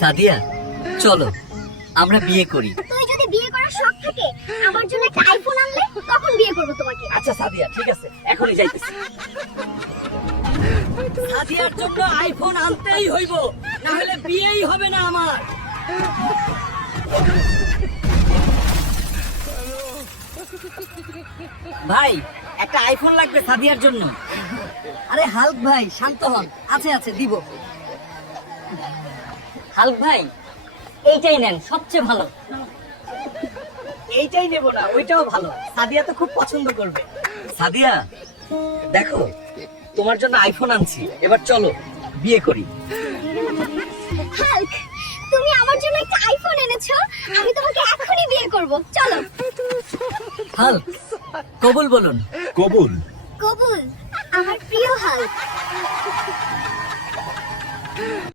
সাদিয়া চলো আমরা বিয়ে করি। তুই যদি বিয়ে করার শখ থাকে আমার জন্য একটা আইফোন আনলে তখন বিয়ে করব তোমাকে। আচ্ছা সাদিয়া ঠিক আছে, এখনই যাইতেছি। সাদিয়ার জন্য আইফোন আনতেই হইব, না হলে বিয়েই হবে না আমার। ভাই একটা আইফোন লাগবে সাদিয়ার জন্য। আরে হাল্ক ভাই শান্ত হন, আছে আছে দিব। হাল্ক ভাই এইটাই নেন, সবচেয়ে ভালো। এইটাই নেব না, ওইটাও ভালো, সাদিয়া তো খুব পছন্দ করবে। সাদিয়া দেখো তোমার জন্য আইফোন আনছি, এবার চলো বিয়ে করি। হাল্ক, তুমি আমার জন্য একটা আইফোন এনেছো, আমি তোমাকে এখনই বিয়ে করব। চলো। হাল্ক কবুল বলুন। কবুল। কবুল, আমার প্রিয় হাল্ক।